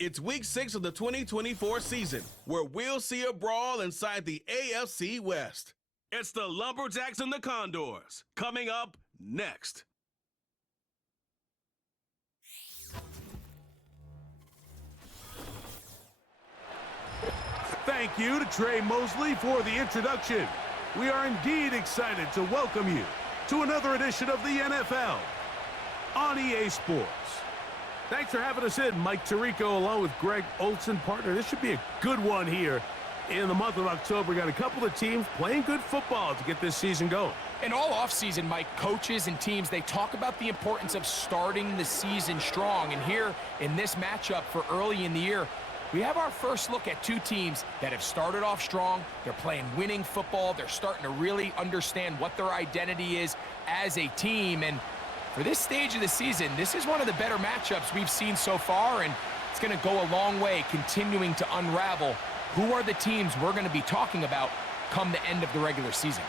It's week 6 of the 2024 season, where we'll see a brawl inside the AFC West. It's the Lumberjacks and the Condors, coming up next. Thank you to Trey Mosley for the introduction. We are indeed excited to welcome you to another edition of the NFL on EA Sports. Thanks for having us in, Mike Tirico, along with Greg Olson, partner. This should be a good one here in the month of October. We got a couple of teams playing good football to get this season going. And all offseason, Mike, coaches and teams, they talk about the importance of starting the season strong. And here in this matchup for early in the year, we have our first look at two teams that have started off strong. They're playing winning football. They're starting to really understand what their identity is as a team. And for this stage of the season, this is one of the better matchups we've seen so far, and it's going to go a long way continuing to unravel who are the teams we're going to be talking about come the end of the regular season.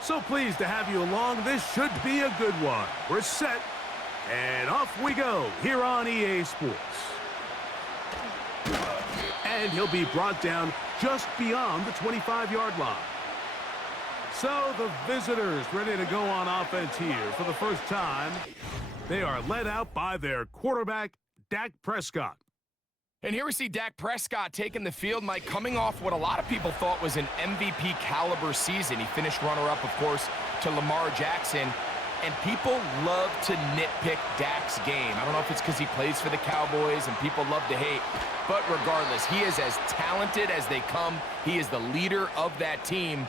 So pleased to have you along. This should be a good one. We're set, and off we go here on EA Sports. And he'll be brought down just beyond the 25-yard line. So the visitors ready to go on offense here for the first time. They are led out by their quarterback, Dak Prescott. And here we see Dak Prescott taking the field, Mike, coming off what a lot of people thought was an MVP caliber season. He finished runner-up, of course, to Lamar Jackson. And people love to nitpick Dak's game. I don't know if it's because he plays for the Cowboys and people love to hate. But regardless, he is as talented as they come. He is the leader of that team.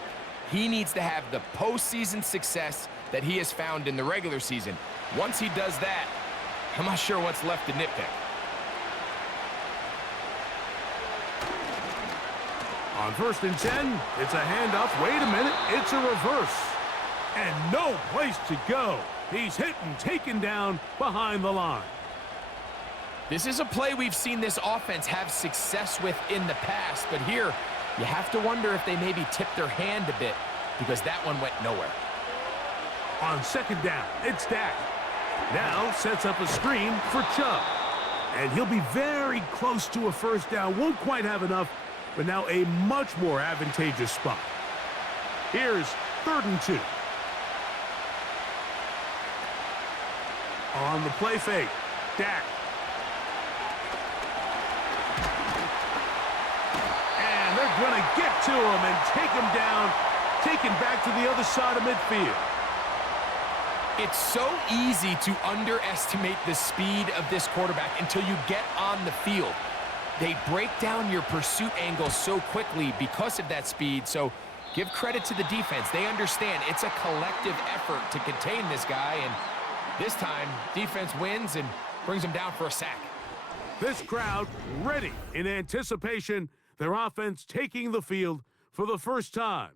He needs to have the postseason success that he has found in the regular season. Once he does that, I'm not sure what's left to nitpick. On 1st and 10, it's a handoff. Wait a minute, it's a reverse. And no place to go. He's hit and taken down behind the line. This is a play we've seen this offense have success with in the past, but here you have to wonder if they maybe tipped their hand a bit because that one went nowhere. On 2nd down, it's Dak. Now sets up a screen for Chubb. And he'll be very close to a first down. Won't quite have enough, but now a much more advantageous spot. Here's 3rd and 2. On the play fake, Dak. And they're going to get to him and take him down, taken back to the other side of midfield. It's so easy to underestimate the speed of this quarterback until you get on the field. They break down your pursuit angle so quickly because of that speed, so give credit to the defense. They understand it's a collective effort to contain this guy, and this time, defense wins and brings him down for a sack. This crowd ready in anticipation, their offense taking the field for the first time.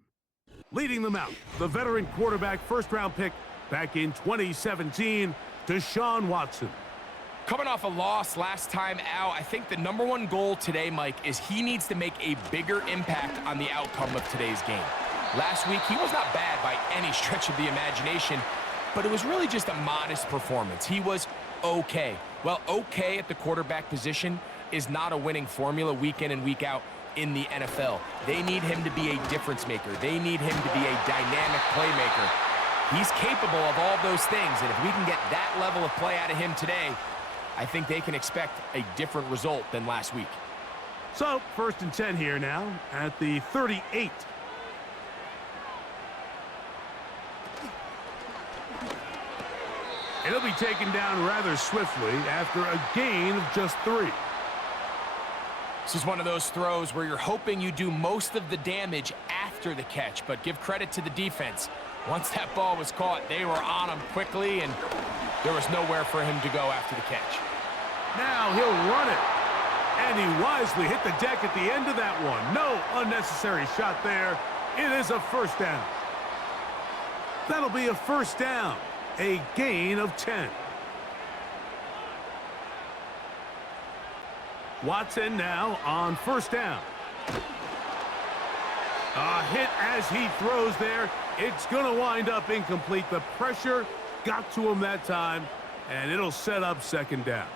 Leading them out, the veteran quarterback, first-round pick back in 2017, Deshaun Watson. Coming off a loss last time out, I think the #1 goal today, Mike, is he needs to make a bigger impact on the outcome of today's game. Last week, he was not bad by any stretch of the imagination, but it was really just a modest performance. He was okay. Well, okay at the quarterback position is not a winning formula week in and week out in the NFL. They need him to be a difference maker. They need him to be a dynamic playmaker. He's capable of all those things, and if we can get that level of play out of him today, I think they can expect a different result than last week. So, 1st and 10 here now at the 38. It'll be taken down rather swiftly after a gain of just 3. This is one of those throws where you're hoping you do most of the damage after the catch, but give credit to the defense. Once that ball was caught, they were on him quickly, and There was nowhere for him to go after the catch. Now he'll run it. And he wisely hit the deck at the end of that one. No unnecessary shot there. It is a first down. That'll be a first down. A gain of 10. Watson now on first down. A hit as he throws there. It's going to wind up incomplete. The pressure got to him that time, and it'll set up second down.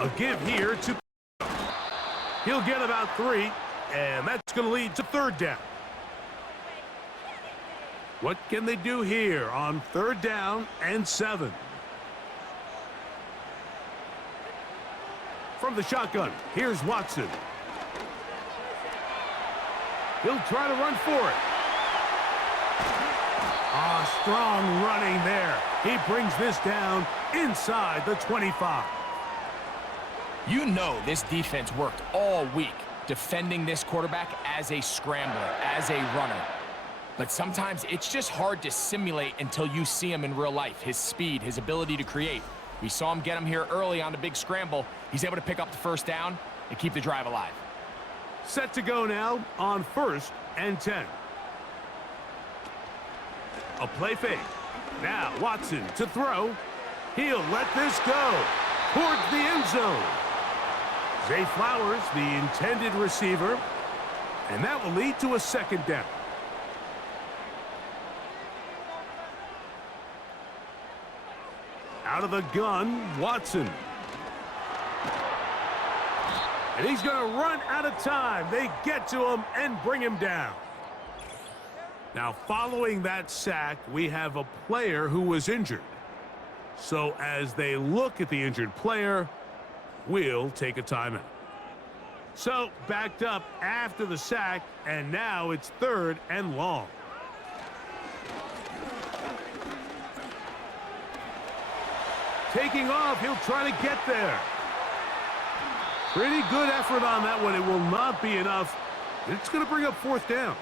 A give here to... He'll get about 3, and that's going to lead to third down. What can they do here on third down and 7? From the shotgun, here's Watson. He'll try to run for it. Strong running there. He brings this down inside the 25. You know this defense worked all week defending this quarterback as a scrambler, as a runner. But sometimes it's just hard to simulate until you see him in real life. His speed, his ability to create. We saw him get him here early on the big scramble. He's able to pick up the first down and keep the drive alive. Set to go now on first and 10. A play fake. Now Watson to throw. He'll let this go towards the end zone. Zay Flowers, the intended receiver, and that will lead to a second down. Out of the gun, Watson. And he's going to run out of time. They get to him and bring him down. Now, following that sack, we have a player who was injured. So as they look at the injured player, we'll take a timeout. So backed up after the sack, and now it's third and long. Taking off, he'll try to get there. Pretty good effort on that one. It will not be enough. It's going to bring up fourth down.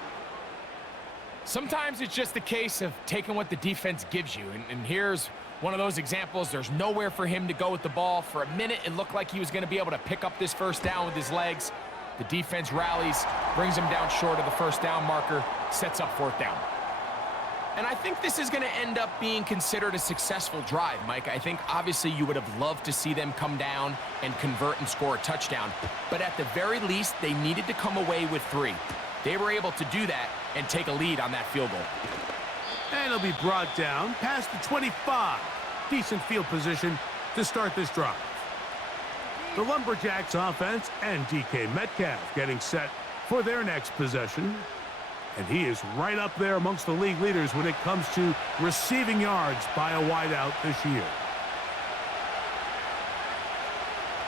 Sometimes it's just a case of taking what the defense gives you. And here's one of those examples. There's nowhere for him to go with the ball. For a minute, it looked like he was going to be able to pick up this first down with his legs. The defense rallies, brings him down short of the first down marker, sets up fourth down. And I think this is going to end up being considered a successful drive, Mike. I think obviously you would have loved to see them come down and convert and score a touchdown. But at the very least, they needed to come away with 3. They were able to do that and take a lead on that field goal. And he'll be brought down past the 25. Decent field position to start this drive. The Lumberjacks offense and DK Metcalf getting set for their next possession. And he is right up there amongst the league leaders when it comes to receiving yards by a wideout this year.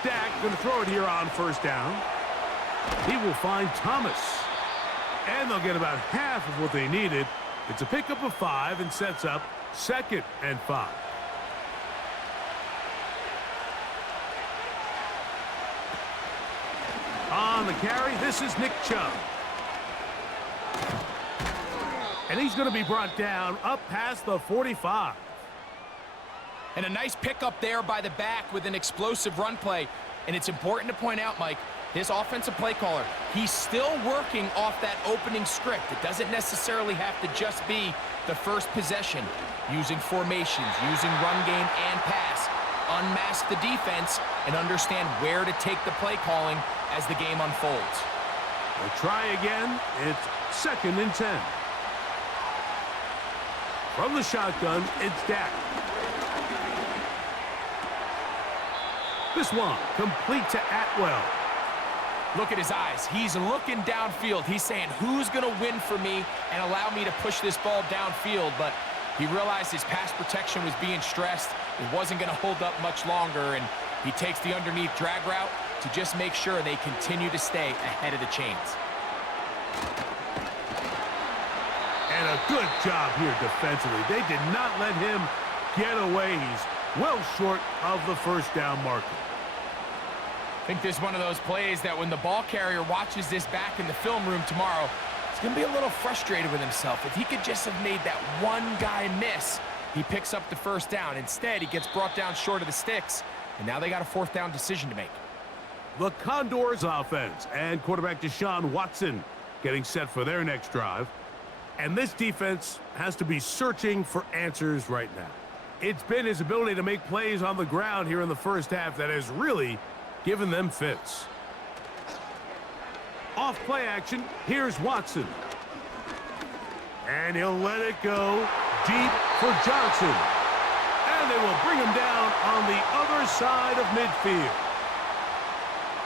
Dak going to throw it here on first down. He will find Thomas. And they'll get about half of what they needed. It's a pickup of 5 and sets up second and 5. On the carry, this is Nick Chubb. And he's going to be brought down up past the 45. And a nice pickup there by the back with an explosive run play. And it's important to point out, Mike, his offensive play caller, he's still working off that opening script. It doesn't necessarily have to just be the first possession. Using formations, using run game and pass. Unmask the defense and understand where to take the play calling as the game unfolds. We'll try again. It's second and 10. From the shotgun, it's Dak. This one complete to Atwell. Look at his eyes. He's looking downfield. He's saying, who's going to win for me and allow me to push this ball downfield? But he realized his pass protection was being stressed. It wasn't going to hold up much longer, and he takes the underneath drag route to just make sure they continue to stay ahead of the chains. And a good job here defensively. They did not let him get away. He's well short of the first down marker. I think this is one of those plays that when the ball carrier watches this back in the film room tomorrow, He's going to be a little frustrated with himself. If he could just have made that one guy miss, he picks up the first down. Instead, he gets brought down short of the sticks, and now they got a fourth down decision to make. The Condors offense and quarterback Deshaun Watson getting set for their next drive. And this defense has to be searching for answers right now. It's been his ability to make plays on the ground here in the first half that has really given them fits. Off play action, here's Watson. And he'll let it go deep for Johnson. And they will bring him down on the other side of midfield.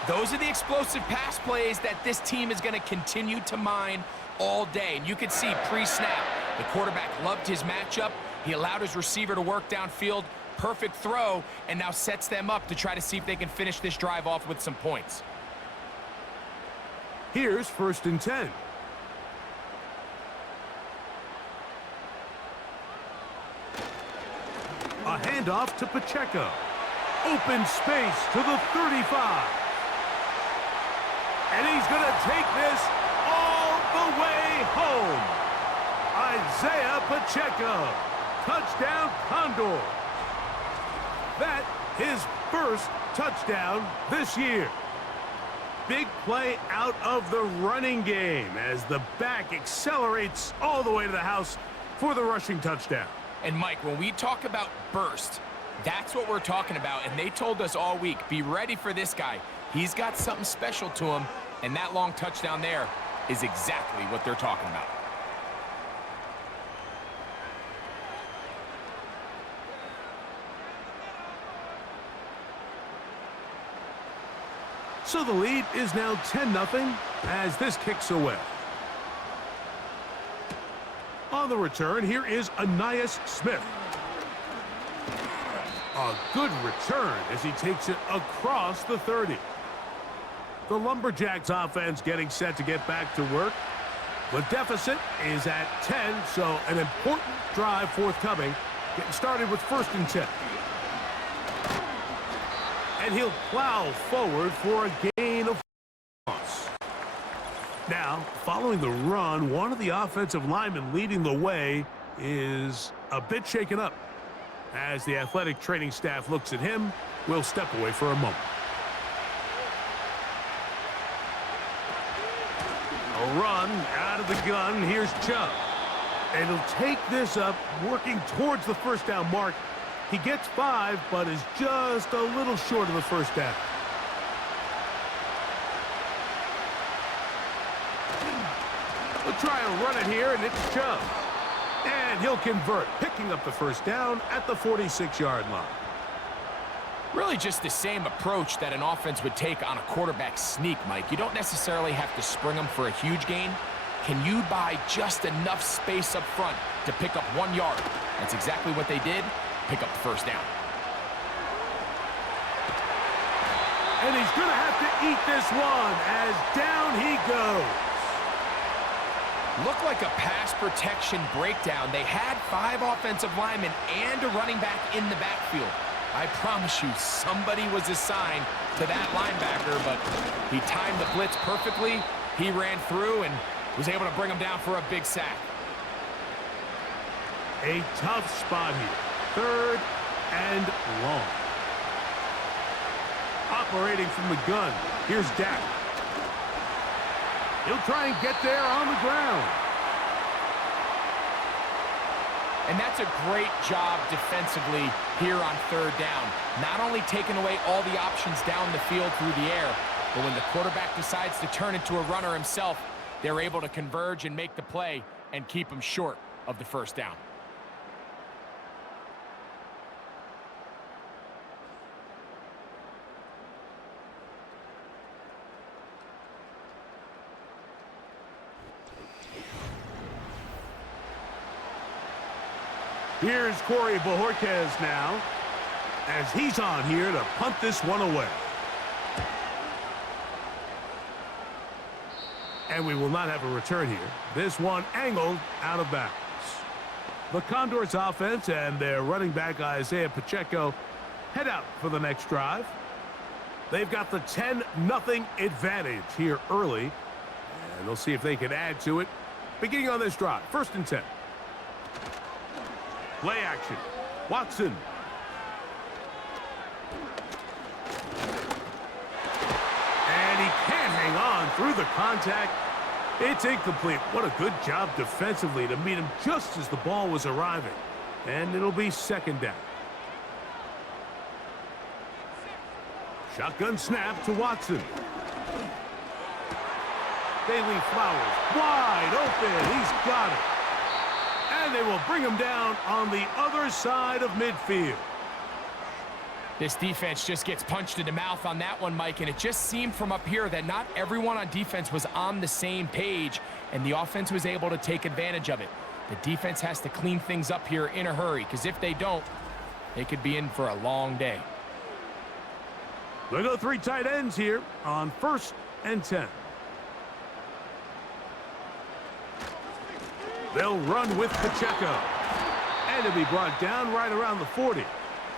Those are the explosive pass plays that this team is going to continue to mine all day. And you can see pre-snap, the quarterback loved his matchup. He allowed his receiver to work downfield. Perfect throw, and now sets them up to try to see if they can finish this drive off with some points. Here's 1st and 10. A handoff to Pacheco. Open space to the 35. And he's going to take this all the way home. Isaiah Pacheco. Touchdown, Condors. That his first touchdown this year. Big play out of the running game as the back accelerates all the way to the house for the rushing touchdown. And Mike, when we talk about burst, that's what we're talking about. And they told us all week, be ready for this guy. He's got something special to him, and that long touchdown there is exactly what they're talking about. So the lead is now 10-0 as this kicks away. On the return, here is Ainias Smith. A good return as he takes it across the 30. The Lumberjacks offense getting set to get back to work. The deficit is at 10, so an important drive forthcoming. Getting started with 1st and 10. And he'll plow forward for a gain of loss. Now, following the run, one of the offensive linemen leading the way is a bit shaken up. As the athletic training staff looks at him, we'll step away for a moment. A run out of the gun. Here's Chubb. And he'll take this up, working towards the first down mark. He gets 5, but is just a little short of the first down. We'll try and run it here, and it's Chubb. And he'll convert, picking up the first down at the 46-yard line. Really just the same approach that an offense would take on a quarterback sneak, Mike. You don't necessarily have to spring them for a huge gain. Can you buy just enough space up front to pick up 1 yard? That's exactly what they did. Pick up the first down. And he's going to have to eat this one as down he goes. Looked like a pass protection breakdown. They had 5 offensive linemen and a running back in the backfield. I promise you, somebody was assigned to that linebacker, but he timed the blitz perfectly. He ran through and was able to bring him down for a big sack. A tough spot here. 3rd and long. Operating from the gun. Here's Dak. He'll try and get there on the ground. And that's a great job defensively here on 3rd down. Not only taking away all the options down the field through the air, but when the quarterback decides to turn into a runner himself, they're able to converge and make the play and keep him short of the first down. Here's Corey Bojorquez now, as he's on here to punt this one away. And we will not have a return here. This one angled out of bounds. The Condors offense and their running back Isaiah Pacheco head out for the next drive. They've got the 10-0 advantage here early. And they'll see if they can add to it beginning on this drive. 1st and 10. Play action. Watson. And he can't hang on through the contact. It's incomplete. What a good job defensively to meet him just as the ball was arriving. And it'll be 2nd down. Shotgun snap to Watson. Bailey Flowers wide open. He's got it. And they will bring him down on the other side of midfield. This defense just gets punched in the mouth on that one, Mike, and it just seemed from up here that not everyone on defense was on the same page, and the offense was able to take advantage of it. The defense has to clean things up here in a hurry, because if they don't, they could be in for a long day. We'll go 3 tight ends here on 1st and 10. They'll run with Pacheco. And it'll be brought down right around the 40.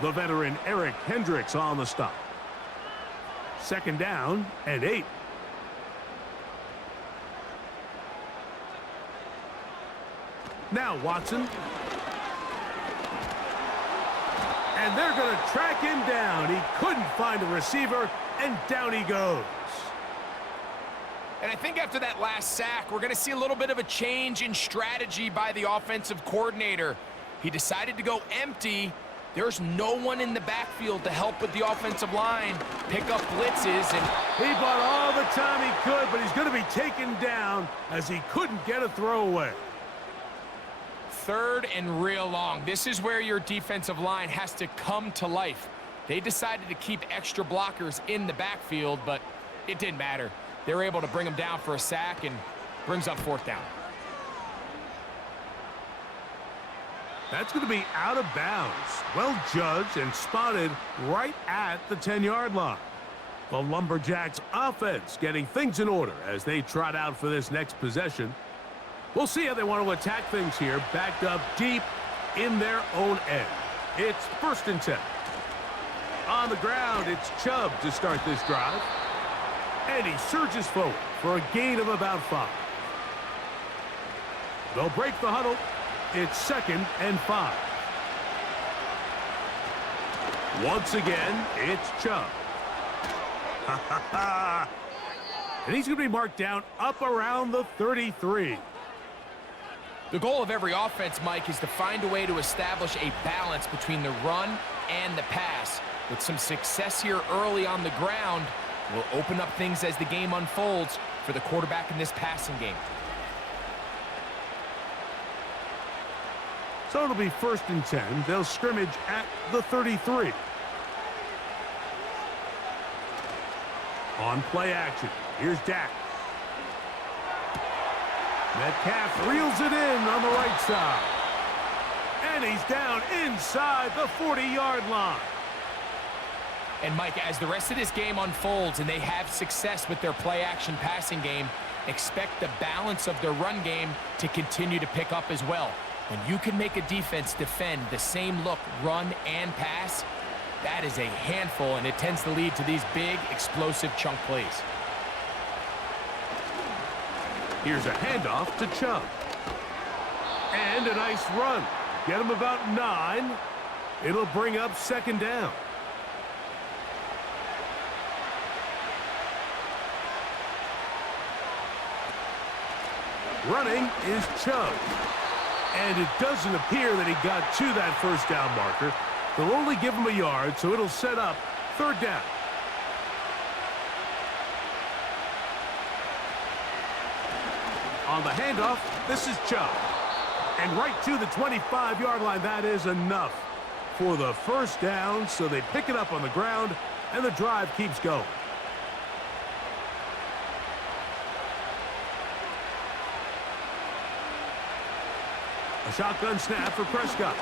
The veteran Eric Hendricks on the stop. 2nd down and 8. Now Watson. And they're going to track him down. He couldn't find a receiver, and down he goes. And I think after that last sack, we're going to see a little bit of a change in strategy by the offensive coordinator. He decided to go empty. There's no one in the backfield to help with the offensive line pick up blitzes. And he bought all the time he could, but he's going to be taken down as he couldn't get a throwaway. 3rd and real long. This is where your defensive line has to come to life. They decided to keep extra blockers in the backfield, but it didn't matter. They were able to bring him down for a sack and brings up 4th down. That's going to be out of bounds. Well judged and spotted right at the 10-yard line. The Lumberjacks offense getting things in order as they trot out for this next possession. We'll see how they want to attack things here, backed up deep in their own end. It's 1st and 10. On the ground, it's Chubb to start this drive. And he surges forward for a gain of about 5. They'll break the huddle. It's 2nd and 5. Once again, it's Chubb. And he's going to be marked down up around the 33. The goal of every offense, Mike, is to find a way to establish a balance between the run and the pass. With some success here early on the ground, will open up things as the game unfolds for the quarterback in this passing game. So it'll be 1st and 10. They'll scrimmage at the 33. On play action, here's Dak. Metcalf reels it in on the right side. And he's down inside the 40-yard line. And, Mike, as the rest of this game unfolds and they have success with their play-action passing game, expect the balance of their run game to continue to pick up as well. When you can make a defense defend the same look, run and pass, that is a handful, and it tends to lead to these big, explosive chunk plays. Here's a handoff to Chubb. And a nice run. Get him about 9. It'll bring up 2nd down. Running is Chubb. And it doesn't appear that he got to that 1st down marker. They'll only give him a yard, so it'll set up 3rd down. On the handoff, this is Chubb. And right to the 25-yard line, that is enough for the 1st down, so they pick it up on the ground, and the drive keeps going. A shotgun snap for Prescott.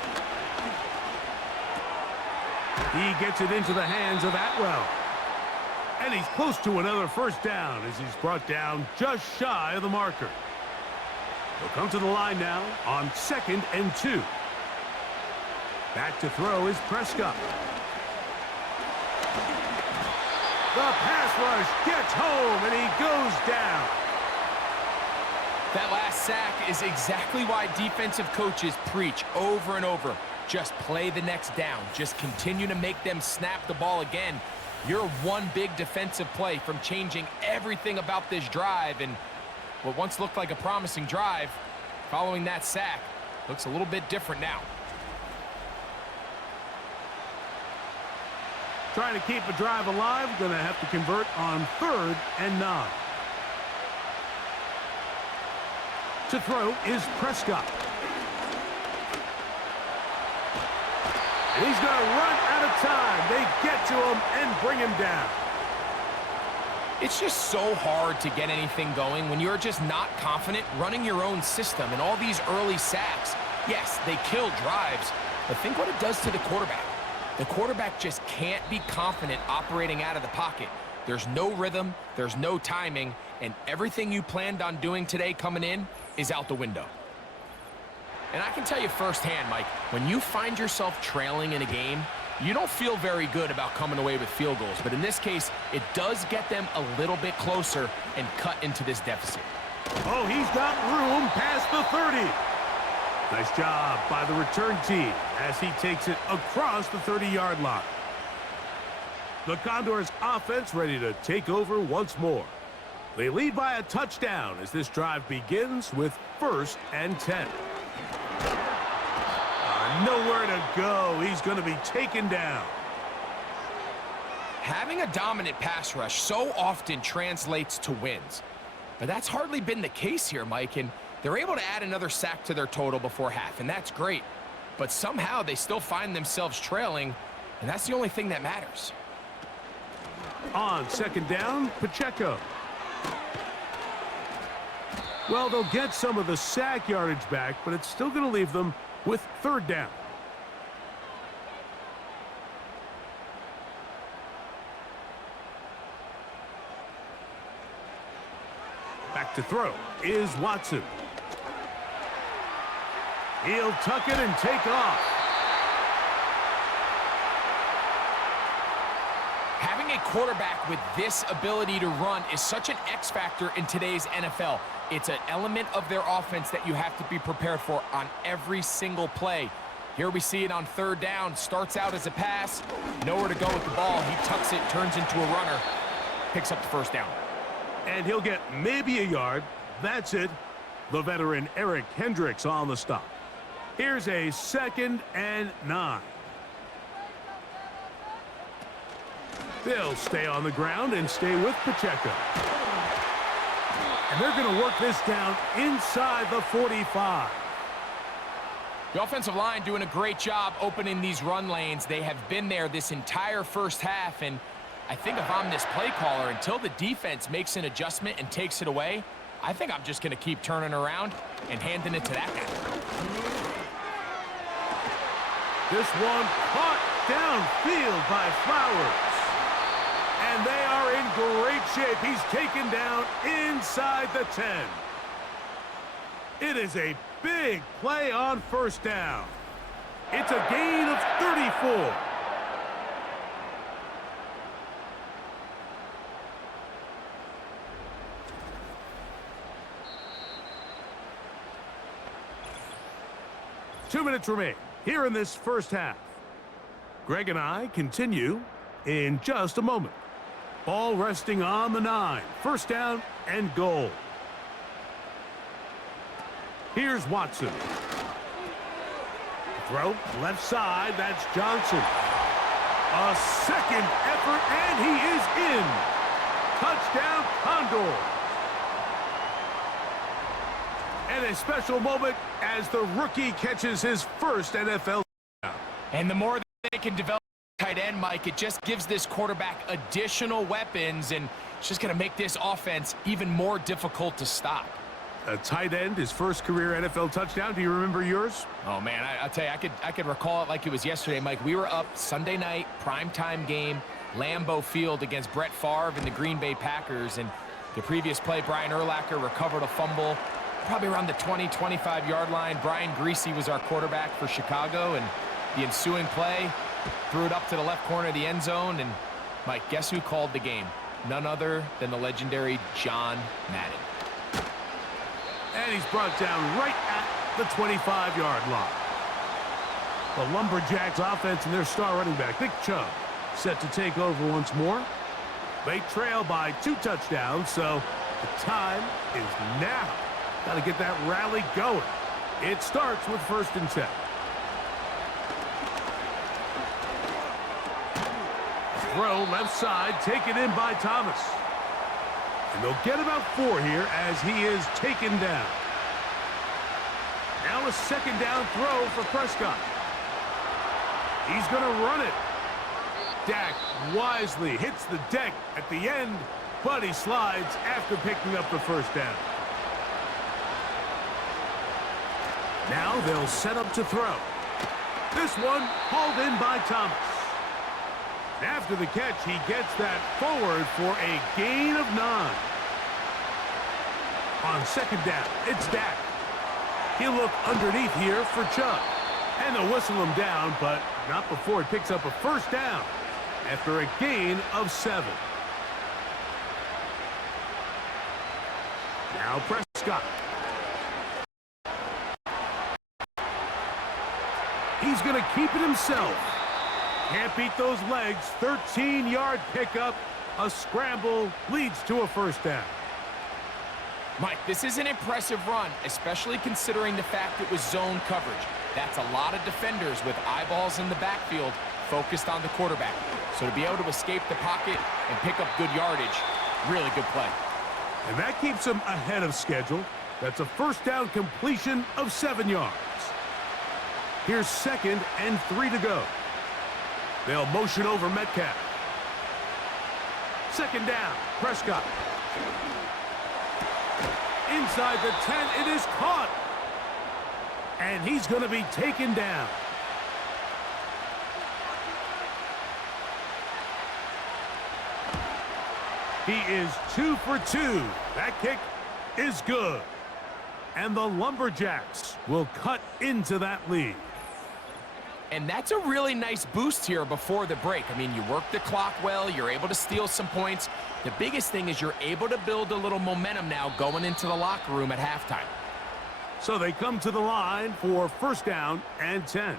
He gets it into the hands of Atwell. And he's close to another 1st down as he's brought down just shy of the marker. He'll come to the line now on 2nd and 2. Back to throw is Prescott. The pass rush gets home, and he goes down. That last sack is exactly why defensive coaches preach over and over. Just play the next down. Just continue to make them snap the ball again. You're one big defensive play from changing everything about this drive, and what once looked like a promising drive, following that sack, looks a little bit different now. Trying to keep a drive alive, going to have to convert on 3rd and 9. To throw is Prescott. And he's going to run out of time. They get to him and bring him down. It's just so hard to get anything going when you're just not confident running your own system, and all these early sacks. Yes, they kill drives, but think what it does to the quarterback. The quarterback just can't be confident operating out of the pocket. There's no rhythm, there's no timing, and everything you planned on doing today coming in is out the window. And I can tell you firsthand, Mike, when you find yourself trailing in a game, you don't feel very good about coming away with field goals. But in this case, it does get them a little bit closer and cut into this deficit. Oh, he's got room past the 30. Nice job by the return team as he takes it across the 30-yard line. The Condors offense ready to take over once more. They lead by a touchdown as this drive begins with 1st and 10. Nowhere to go. He's going to be taken down. Having a dominant pass rush so often translates to wins. But that's hardly been the case here, Mike, and they're able to add another sack to their total before half, and that's great. But somehow they still find themselves trailing, and that's the only thing that matters. On 2nd down, Pacheco. Well, they'll get some of the sack yardage back, but it's still going to leave them with 3rd down. Back to throw is Watson. He'll tuck it and take off. Having a quarterback with this ability to run is such an X factor in today's NFL. It's an element of their offense that you have to be prepared for on every single play. Here we see it on 3rd down. Starts out as a pass. Nowhere to go with the ball. He tucks it, turns into a runner. Picks up the 1st down. And he'll get maybe a yard. That's it. The veteran Eric Hendricks on the stop. Here's a 2nd and 9. They'll stay on the ground and stay with Pacheco. And they're going to work this down inside the 45. The offensive line doing a great job opening these run lanes. They have been there this entire first half, and I think if I'm this play caller, until the defense makes an adjustment and takes it away, I think I'm just going to keep turning around and handing it to that guy. This one caught downfield by Flowers. And they are in great shape. He's taken down inside the 10. It is a big play on 1st down. It's a gain of 34. Two minutes remain here in this first half. Greg and I continue in just a moment. Ball resting on the 9. 1st down and goal. Here's Watson. Throw left side. That's Johnson. A 2nd effort, and he is in. Touchdown, Condors. And a special moment as the rookie catches his 1st NFL touchdown. And the more they can develop tight end, Mike, it just gives this quarterback additional weapons, and it's just going to make this offense even more difficult to stop. A tight end, his 1st career NFL touchdown. Do you remember yours? Oh, man, I'll tell you, I could recall it like it was yesterday, Mike. We were up Sunday night, primetime game, Lambeau Field against Brett Favre and the Green Bay Packers, and the previous play, Brian Urlacher recovered a fumble probably around the 20, 25-yard line. Brian Greasy was our quarterback for Chicago, and the ensuing play, threw it up to the left corner of the end zone, and Mike, guess who called the game? None other than the legendary John Madden. And he's brought down right at the 25-yard line. The Lumberjacks offense and their star running back, Nick Chubb, set to take over once more. They trail by 2 touchdowns, so the time is now. Got to get that rally going. It starts with 1st and 10. Throw left side, taken in by Thomas. And they'll get about 4 here as he is taken down. Now a 2nd down throw for Prescott. He's going to run it. Dak wisely hits the deck at the end, but he slides after picking up the 1st down. Now they'll set up to throw. This one hauled in by Thomas. After the catch, he gets that forward for a gain of 9. On 2nd down, it's Dak. He'll look underneath here for Chubb. And they'll whistle him down, but not before he picks up a 1st down after a gain of 7. Now Prescott. He's going to keep it himself. Can't beat those legs. 13-yard pickup. A scramble leads to a 1st down. Mike, this is an impressive run, especially considering the fact it was zone coverage. That's a lot of defenders with eyeballs in the backfield focused on the quarterback. So to be able to escape the pocket and pick up good yardage, really good play. And that keeps him ahead of schedule. That's a 1st down completion of 7 yards. Here's 2nd and 3 to go. They'll motion over Metcalf. 2nd down, Prescott. Inside the 10, it is caught. And he's going to be taken down. He is 2 for 2. That kick is good. And the Lumberjacks will cut into that lead. And that's a really nice boost here before the break. I mean, you work the clock well. You're able to steal some points. The biggest thing is you're able to build a little momentum now going into the locker room at halftime. So they come to the line for 1st down and 10.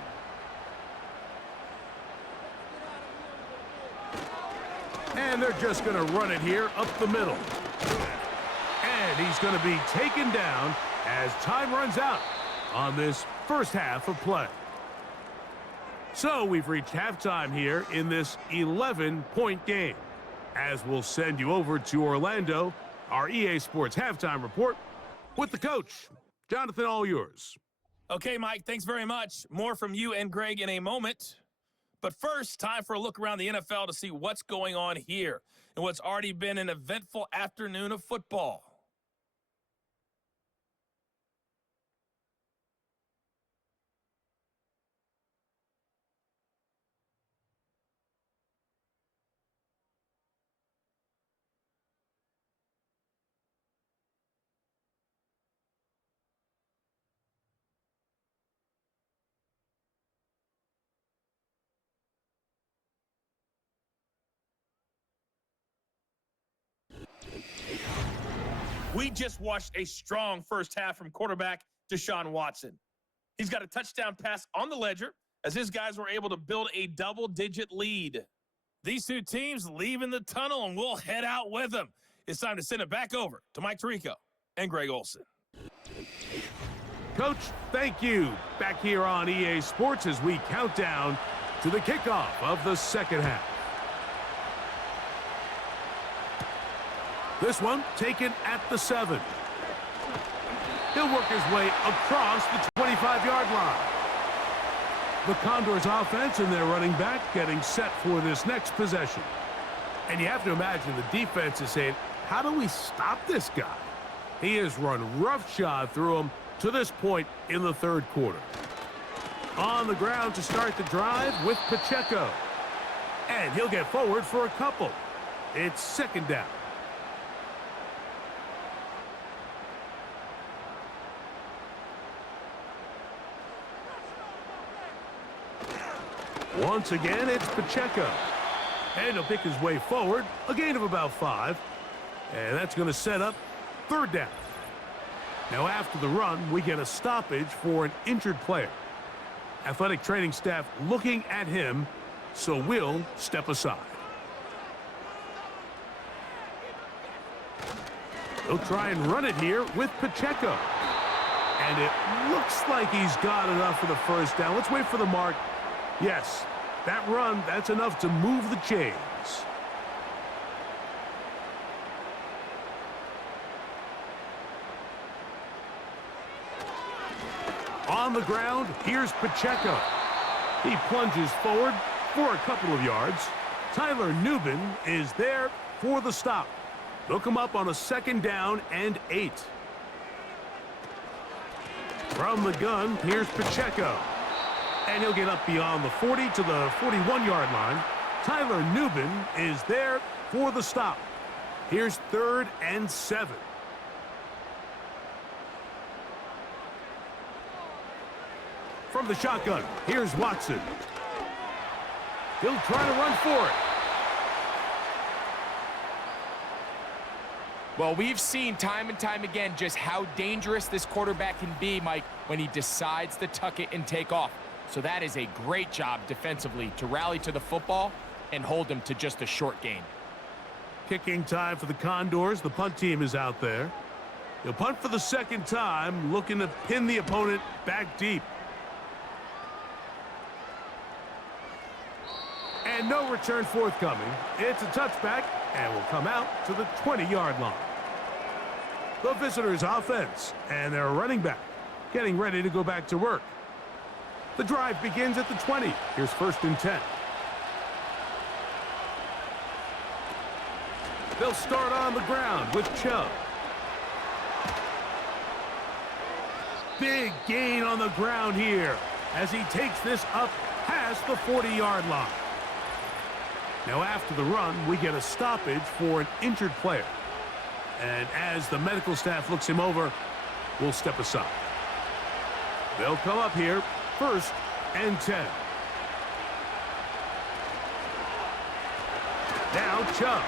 And they're just going to run it here up the middle. And he's going to be taken down as time runs out on this 1st half of play. So we've reached halftime here in this 11-point game. As we'll send you over to Orlando, our EA Sports halftime report with the coach. Jonathan, all yours. Okay, Mike, thanks very much. More from you and Greg in a moment. But first, time for a look around the NFL to see what's going on here in what's already been an eventful afternoon of football. We just watched a strong 1st half from quarterback Deshaun Watson. He's got a touchdown pass on the ledger as his guys were able to build a double-digit lead. These 2 teams leaving the tunnel, and we'll head out with them. It's time to send it back over to Mike Tirico and Greg Olsen. Coach, thank you. Back here on EA Sports as we count down to the kickoff of the 2nd half. This one taken at the 7. He'll work his way across the 25-yard line. The Condors offense and their running back getting set for this next possession. And you have to imagine the defense is saying, how do we stop this guy? He has run roughshod through him to this point in the 3rd quarter. On the ground to start the drive with Pacheco. And he'll get forward for a couple. It's 2nd down. Once again, it's Pacheco. And he'll pick his way forward, a gain of about 5. And that's going to set up 3rd down. Now after the run, we get a stoppage for an injured player. Athletic training staff looking at him, so we'll step aside. They'll try and run it here with Pacheco. And it looks like he's got enough for the first down. Let's wait for the mark. Yes, that run, that's enough to move the chains. On the ground, here's Pacheco. He plunges forward for a couple of yards. Tyler Nubin is there for the stop. They'll come up on a 2nd down and 8. From the gun, here's Pacheco. And he'll get up beyond the 40 to the 41-yard line. Tyler Nubin is there for the stop. Here's 3rd and 7. From the shotgun, here's Watson. He'll try to run for it. Well, we've seen time and time again just how dangerous this quarterback can be, Mike, when he decides to tuck it and take off. So that is a great job defensively to rally to the football and hold him to just a short gain. Kicking time for the Condors. The punt team is out there. He'll punt for the 2nd time, looking to pin the opponent back deep. And no return forthcoming. It's a touchback and will come out to the 20-yard line. The visitors' offense and their running back getting ready to go back to work. The drive begins at the 20. Here's 1st and 10. They'll start on the ground with Chubb. Big gain on the ground here as he takes this up past the 40-yard line. Now after the run, we get a stoppage for an injured player. And as the medical staff looks him over, we'll step aside. They'll come up here, 1st and 10. Now Chubb.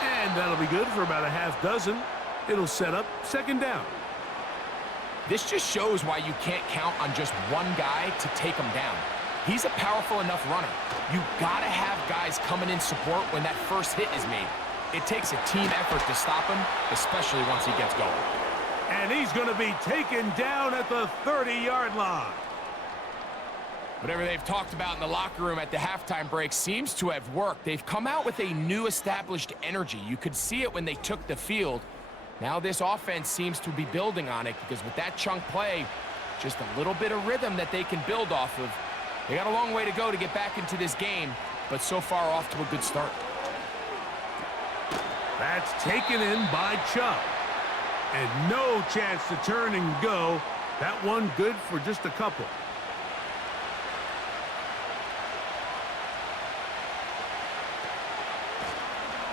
And that'll be good for about a half dozen. It'll set up 2nd down. This just shows why you can't count on just one guy to take him down. He's a powerful enough runner. You gotta have guys coming in support when that first hit is made. It takes a team effort to stop him, especially once he gets going. And he's going to be taken down at the 30-yard line. Whatever they've talked about in the locker room at the halftime break seems to have worked. They've come out with a new established energy. You could see it when they took the field. Now this offense seems to be building on it because with that chunk play, just a little bit of rhythm that they can build off of. They got a long way to go to get back into this game, but so far off to a good start. That's taken in by Chubb. And no chance to turn and go. That one good for just a couple.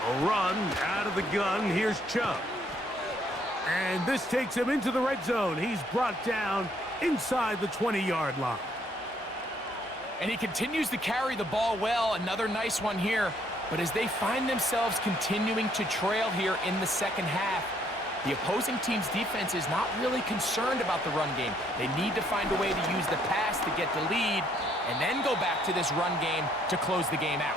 A run out of the gun. Here's Chubb. And this takes him into the red zone. He's brought down inside the 20-yard line. And he continues to carry the ball well. Another nice one here. But as they find themselves continuing to trail here in the second half, the opposing team's defense is not really concerned about the run game. They need to find a way to use the pass to get the lead and then go back to this run game to close the game out.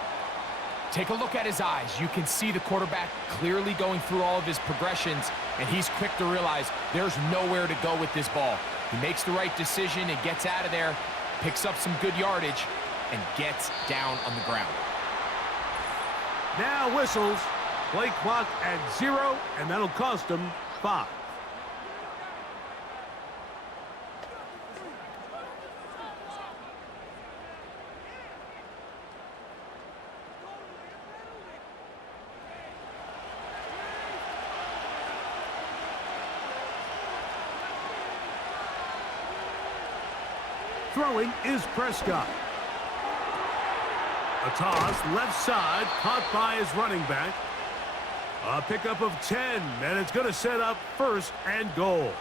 Take a look at his eyes. You can see the quarterback clearly going through all of his progressions, and he's quick to realize there's nowhere to go with this ball. He makes the right decision and gets out of there, picks up some good yardage, and gets down on the ground. Now whistles. Play clock at 0, and that'll cost them 5. Throwing is Prescott. A toss, left side, caught by his running back. A pickup of 10, and it's going to set up 1st and goal.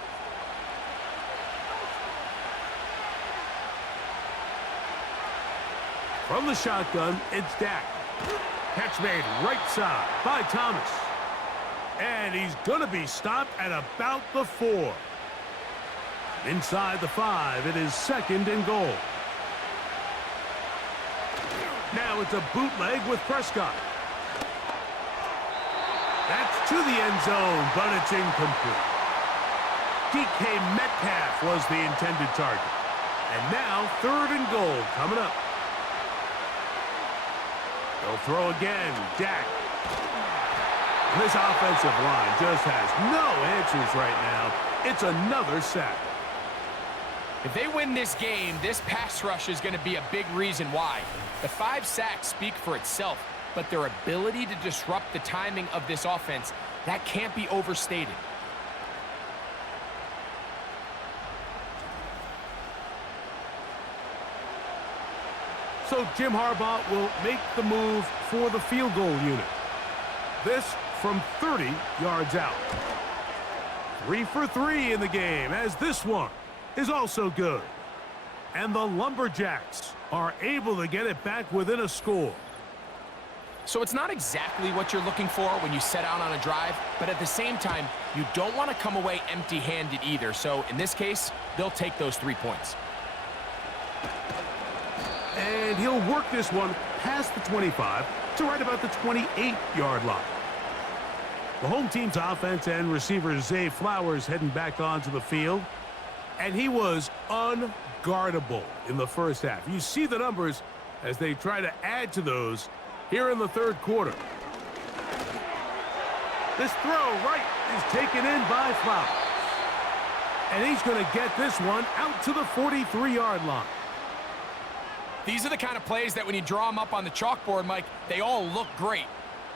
From the shotgun, it's Dak. Catch made right side by Thomas. And he's going to be stopped at about the 4. Inside the 5, it is 2nd and goal. Now it's a bootleg with Prescott. That's to the end zone, but it's incomplete. DK Metcalf was the intended target. And now 3rd and goal coming up. They'll throw again. Dak. This offensive line just has no answers right now. It's another sack. If they win this game, this pass rush is going to be a big reason why. The 5 sacks speak for itself, but their ability to disrupt the timing of this offense, that can't be overstated. So Jim Harbaugh will make the move for the field goal unit. This from 30 yards out. 3 for 3 in the game, as this one is also good. And the Lumberjacks are able to get it back within a score. So it's not exactly what you're looking for when you set out on a drive, but at the same time, you don't want to come away empty-handed either. So in this case, they'll take those 3 points. And he'll work this one past the 25 to right about the 28-yard line. The home team's offense and receiver Zay Flowers heading back onto the field. And he was unguardable in the first half. You see the numbers as they try to add to those here in the 3rd quarter. This throw right is taken in by Flowers. And he's going to get this one out to the 43-yard line. These are the kind of plays that when you draw them up on the chalkboard, Mike, they all look great.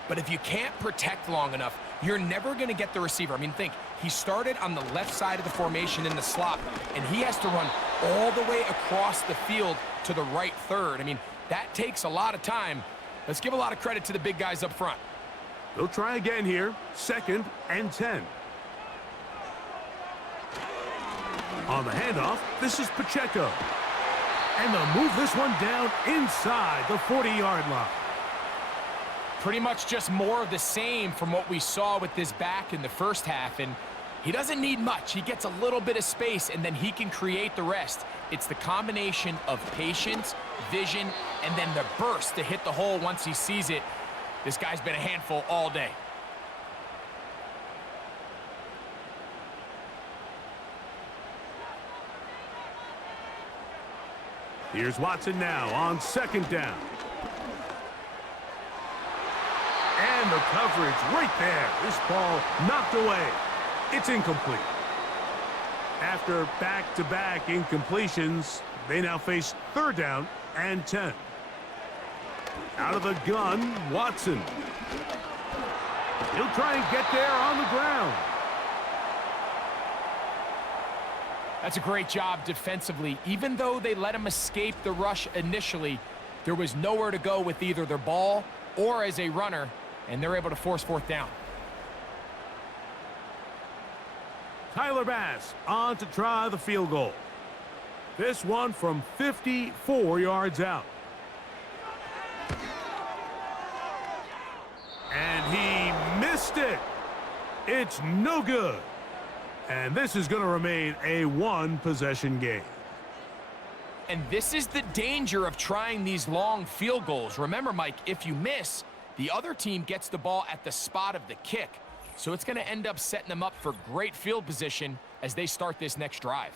But if you can't protect long enough, you're never going to get the receiver. I mean, think, he started on the left side of the formation in the slot, and he has to run all the way across the field to the right 3rd. I mean, that takes a lot of time. Let's give a lot of credit to the big guys up front. They'll try again here, 2nd and 10. On the handoff, this is Pacheco. And they'll move this one down inside the 40-yard line. Pretty much just more of the same from what we saw with this back in the first half. And he doesn't need much. He gets a little bit of space, and then he can create the rest. It's the combination of patience, vision, and then the burst to hit the hole once he sees it. This guy's been a handful all day. Here's Watson now on 2nd down. And the coverage right there. This ball knocked away. It's incomplete. After back-to-back incompletions, they now face 3rd down and 10. Out of the gun, Watson. He'll try and get there on the ground. That's a great job defensively. Even though they let him escape the rush initially, there was nowhere to go with either their ball or as a runner, and they're able to force 4th down. Tyler Bass on to try the field goal. This one from 54 yards out. And he missed it. It's no good. And this is going to remain a 1-possession game. And this is the danger of trying these long field goals. Remember, Mike, if you miss, the other team gets the ball at the spot of the kick. So it's going to end up setting them up for great field position as they start this next drive.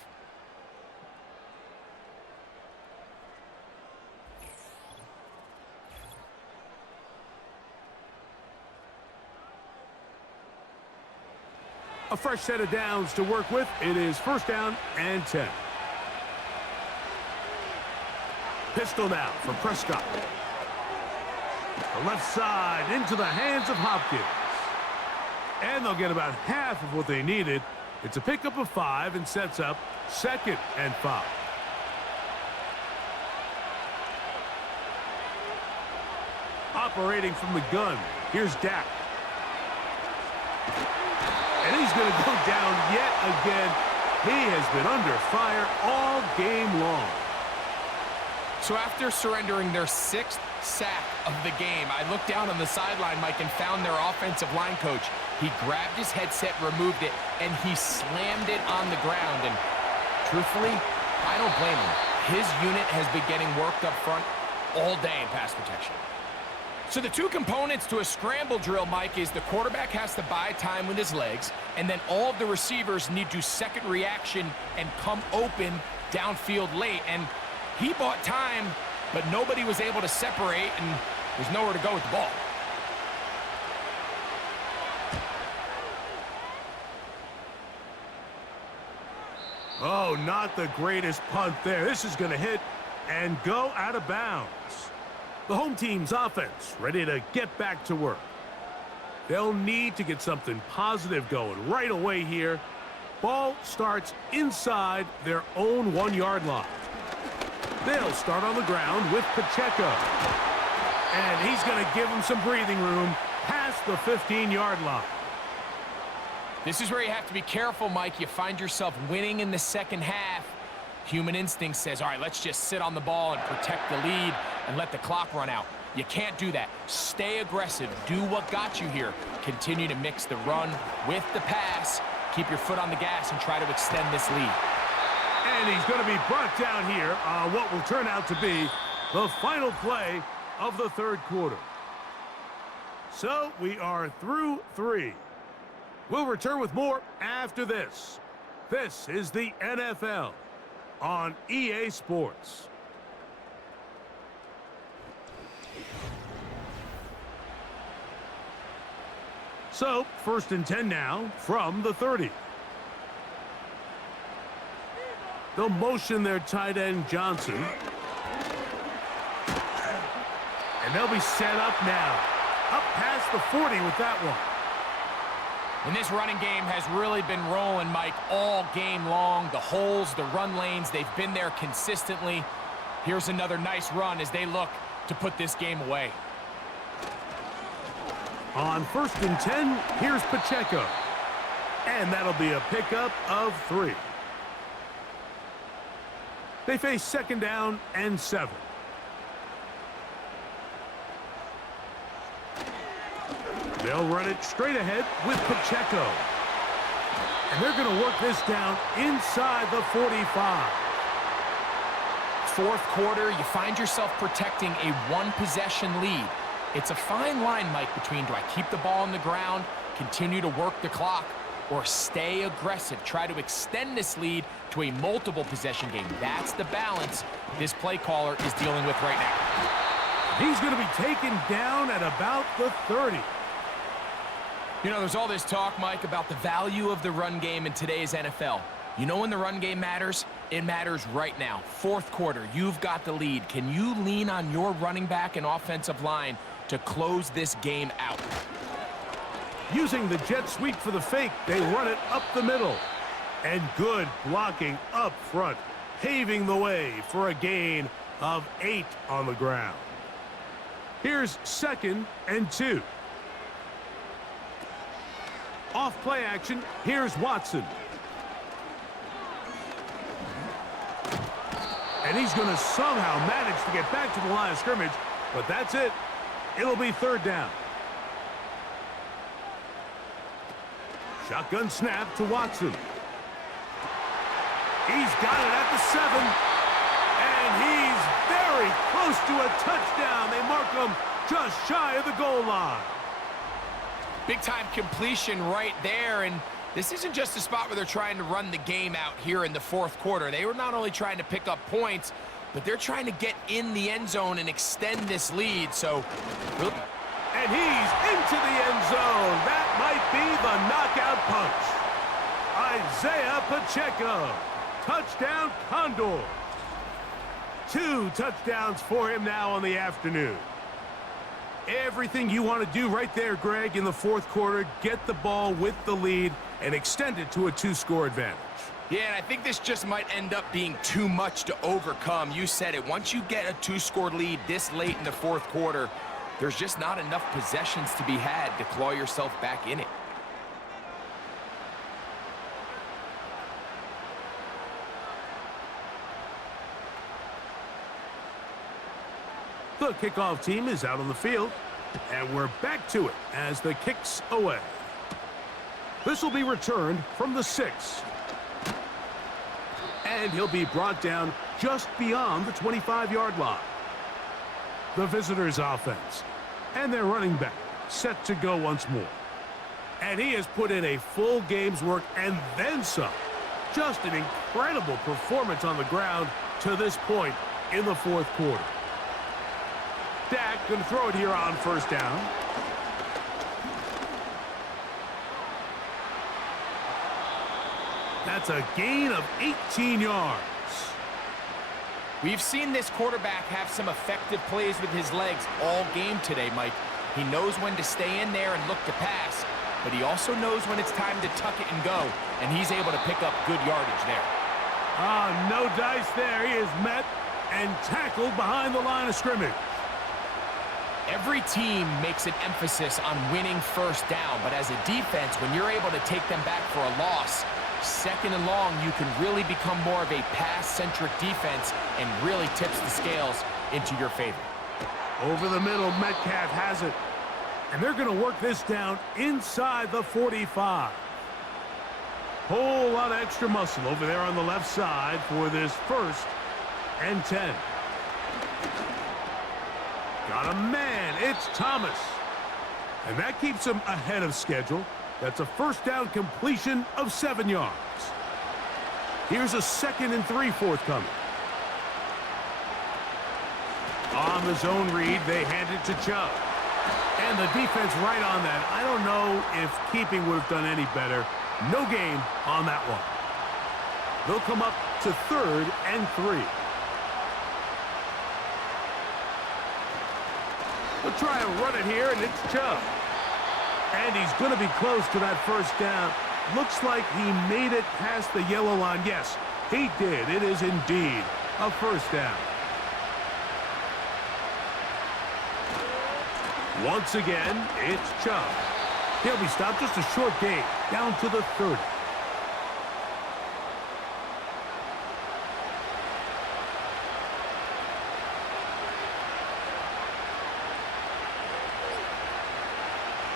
A fresh set of downs to work with. It is 1st down and 10. Pistol now for Prescott. The left side into the hands of Hopkins. And they'll get about half of what they needed. It's a pickup of 5 and sets up 2nd and 5. Operating from the gun, here's Dak. And he's going to go down yet again. He has been under fire all game long. So after surrendering their 6th sack of the game. I looked down on the sideline, Mike, and found their offensive line coach. He grabbed his headset, removed it, and he slammed it on the ground. And truthfully, I don't blame him. His unit has been getting worked up front all day in pass protection. So the two components to a scramble drill, Mike, is the quarterback has to buy time with his legs, and then all of the receivers need to second reaction and come open downfield late. And he bought time, but nobody was able to separate, and there's nowhere to go with the ball. Oh, not the greatest punt there. This is going to hit and go out of bounds. The home team's offense ready to get back to work. They'll need to get something positive going right away here. Ball starts inside their own 1-yard line. They'll start on the ground with Pacheco. And he's going to give him some breathing room past the 15-yard line. This is where you have to be careful, Mike. You find yourself winning in the second half. Human instinct says, all right, let's just sit on the ball and protect the lead and let the clock run out. You can't do that. Stay aggressive. Do what got you here. Continue to mix the run with the pass. Keep your foot on the gas and try to extend this lead. And he's going to be brought down here on what will turn out to be the final play of the third quarter. So we are through 3. We'll return with more after this. This is the NFL on EA Sports. So, 1st and 10 now from the 30. They'll motion their tight end Johnson. And they'll be set up now. Up past the 40 with that one. And this running game has really been rolling, Mike, all game long. The holes, the run lanes, they've been there consistently. Here's another nice run as they look to put this game away. On 1st and 10, here's Pacheco. And that'll be a pickup of 3. They face 2nd down and 7. They'll run it straight ahead with Pacheco. And they're going to work this down inside the 45. Fourth quarter, you find yourself protecting a one-possession lead. It's a fine line, Mike, between do I keep the ball on the ground, continue to work the clock, or stay aggressive, try to extend this lead to a multiple possession game. That's the balance this play caller is dealing with right now. He's going to be taken down at about the 30. You know, there's all this talk, Mike, about the value of the run game in today's NFL. You know when the run game matters? It matters right now. Fourth quarter, you've got the lead. Can you lean on your running back and offensive line to close this game out? Using the jet sweep for the fake, they run it up the middle. And good blocking up front, paving the way for a gain of 8 on the ground. Here's 2nd and 2. Off play action, here's Watson. And he's going to somehow manage to get back to the line of scrimmage, but that's it. It'll be 3rd down. Shotgun snap to Watson. He's got it at the 7. And he's very close to a touchdown. They mark him just shy of the goal line. Big-time completion right there, and this isn't just a spot where they're trying to run the game out here in the fourth quarter. They were not only trying to pick up points, but they're trying to get in the end zone and extend this lead. So, and he's into the end zone. That might be the knockout punch. Isaiah Pacheco. Touchdown, Condors. 2 touchdowns for him now on the afternoon. Everything you want to do right there, Greg, in the fourth quarter, get the ball with the lead and extend it to a 2-score advantage. Yeah, and I think this just might end up being too much to overcome. You said it. Once you get a 2-score lead this late in the fourth quarter, there's just not enough possessions to be had to claw yourself back in it. The kickoff team is out on the field, and we're back to it as the kick's away. This will be returned from the 6. And he'll be brought down just beyond the 25-yard line. The visitors' offense and their running back set to go once more. And he has put in a full game's work and then some. Just an incredible performance on the ground to this point in the fourth quarter. Dak going to throw it here on first down. That's a gain of 18 yards. We've seen this quarterback have some effective plays with his legs all game today, Mike. He knows when to stay in there and look to pass, but he also knows when it's time to tuck it and go, and he's able to pick up good yardage there. No dice there. He is met and tackled behind the line of scrimmage. Every team makes an emphasis on winning first down, but as a defense, when you're able to take them back for a loss, second and long, you can really become more of a pass-centric defense and really tips the scales into your favor. Over the middle, Metcalf has it. And they're going to work this down inside the 45. Whole lot of extra muscle over there on the left side for this 1st and 10. Got a man. It's Thomas. And that keeps him ahead of schedule. That's a first down completion of 7 yards. Here's a 2nd and 3 forthcoming. On the zone read, they hand it to Chubb. And the defense right on that. I don't know if keeping would have done any better. No gain on that one. They'll come up to 3rd and 3. They'll try and run it here, and it's Chubb. And he's going to be close to that first down. Looks like he made it past the yellow line. Yes, he did. It is indeed a first down. Once again, it's Chubb. He'll be stopped just a short gain, down to the 30.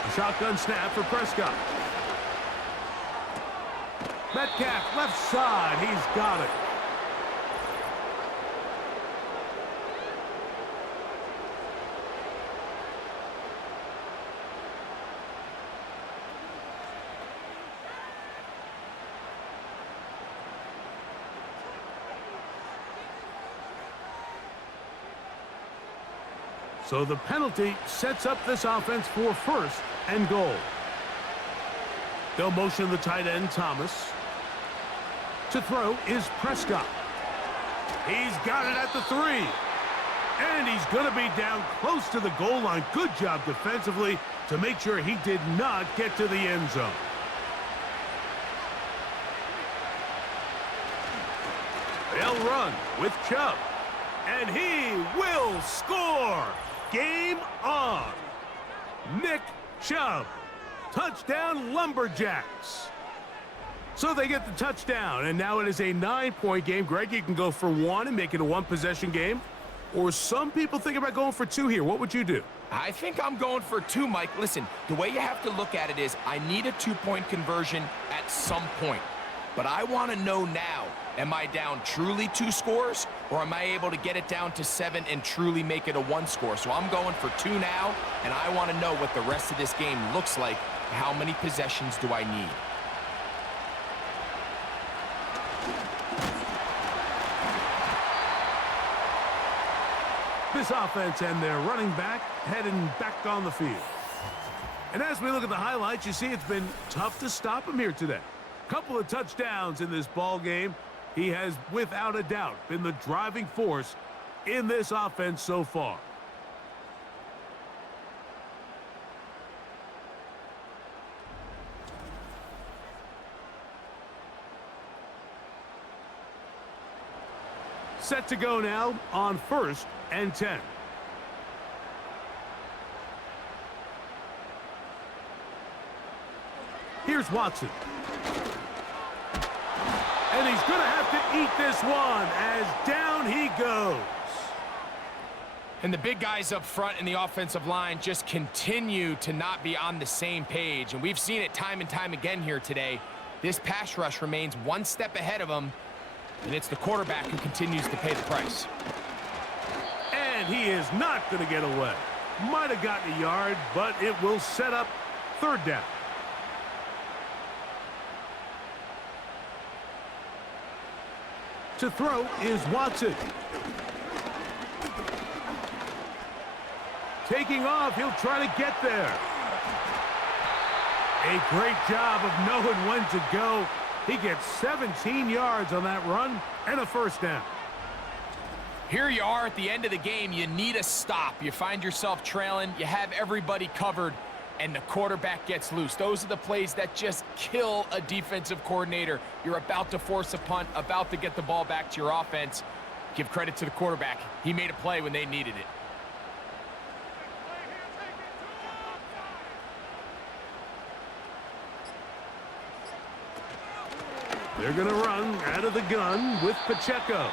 A shotgun snap for Prescott. Metcalf, left side. He's got it. So the penalty sets up this offense for 1st and goal. They'll motion the tight end, Thomas. To throw is Prescott. He's got it at the 3. And he's going to be down close to the goal line. Good job defensively to make sure he did not get to the end zone. They'll run with Chubb. And he will score. Game on. Nick Chubb. Touchdown, Lumberjacks. So they get the touchdown, and now it is a 9-point game. Greg, you can go for 1 and make it a 1-possession game. Or some people think about going for 2 here. What would you do? I think I'm going for 2, Mike. Listen, the way you have to look at it is I need a 2-point conversion at some point. But I want to know now, am I down truly 2 scores, or am I able to get it down to 7 and truly make it a 1 score? So I'm going for 2 now, and I want to know what the rest of this game looks like. How many possessions do I need? This offense and their running back heading back on the field. And as we look at the highlights, you see it's been tough to stop him here today. Couple of touchdowns in this ball game. He has, without a doubt, been the driving force in this offense so far. Set to go now on 1st and 10. Here's Watson. And he's going to have to eat this one as down he goes. And the big guys up front in the offensive line just continue to not be on the same page. And we've seen it time and time again here today. This pass rush remains one step ahead of them, and it's the quarterback who continues to pay the price. And he is not going to get away. Might have gotten a yard, but it will set up third down. To throw is Watson. Taking off, he'll try to get there. A great job of knowing when to go. He gets 17 yards on that run and a first down. Here you are at the end of the game. You need a stop. You find yourself trailing. You have everybody covered, and the quarterback gets loose. Those are the plays that just kill a defensive coordinator. You're about to force a punt, about to get the ball back to your offense. Give credit to the quarterback. He made a play when they needed it. They're going to run out of the gun with Pacheco.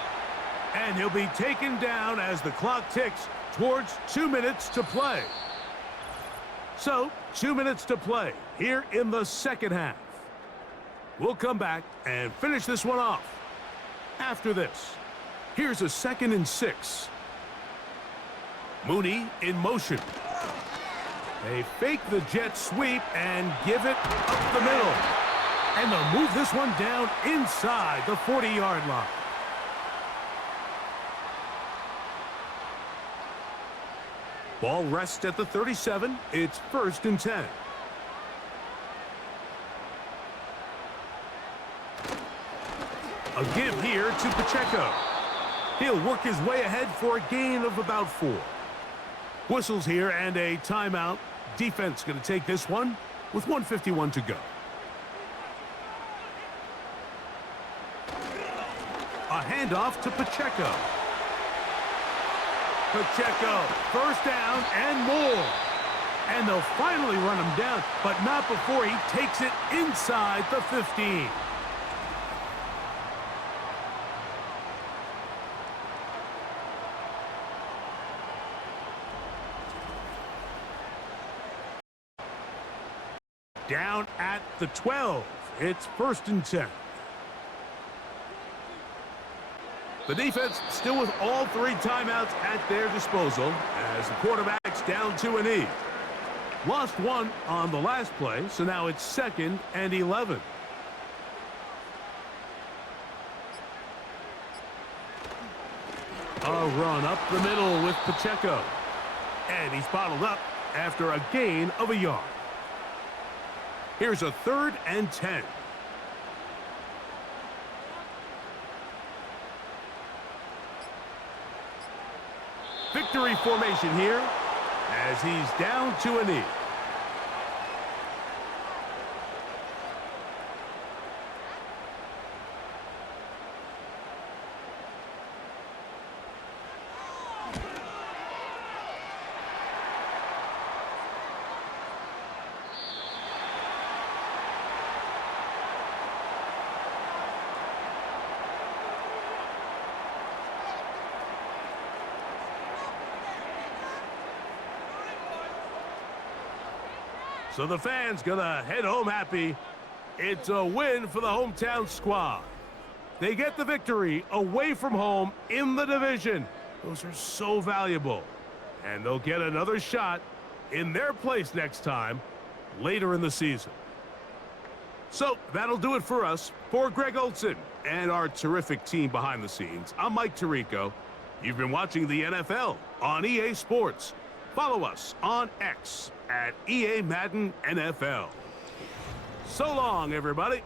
And he'll be taken down as the clock ticks towards 2 minutes to play. So, 2 minutes to play here in the second half. We'll come back and finish this one off after this. Here's a 2nd and 6. Mooney in motion. They fake the jet sweep and give it up the middle. And they'll move this one down inside the 40-yard line. Ball rests at the 37. It's 1st and 10. A give here to Pacheco. He'll work his way ahead for a gain of about 4. Whistles here and a timeout. Defense going to take this one with 1:51 to go. A handoff to Pacheco. Pacheco, first down and more. And they'll finally run him down, but not before he takes it inside the 15. Down at the 12. It's 1st and 10. The defense still with all 3 timeouts at their disposal as the quarterback's down to a knee. Lost 1 on the last play, so now it's 2nd and 11. A run up the middle with Pacheco. And he's bottled up after a gain of a yard. Here's a 3rd and 10. Victory formation here as he's down to a knee. So the fans gonna head home happy. It's a win for the hometown squad. They get the victory away from home in the division. Those are so valuable. And they'll get another shot in their place next time later in the season. So that'll do it for us. For Greg Olson and our terrific team behind the scenes, I'm Mike Tirico. You've been watching the NFL on EA Sports. Follow us on X at EA Madden NFL. So long, everybody.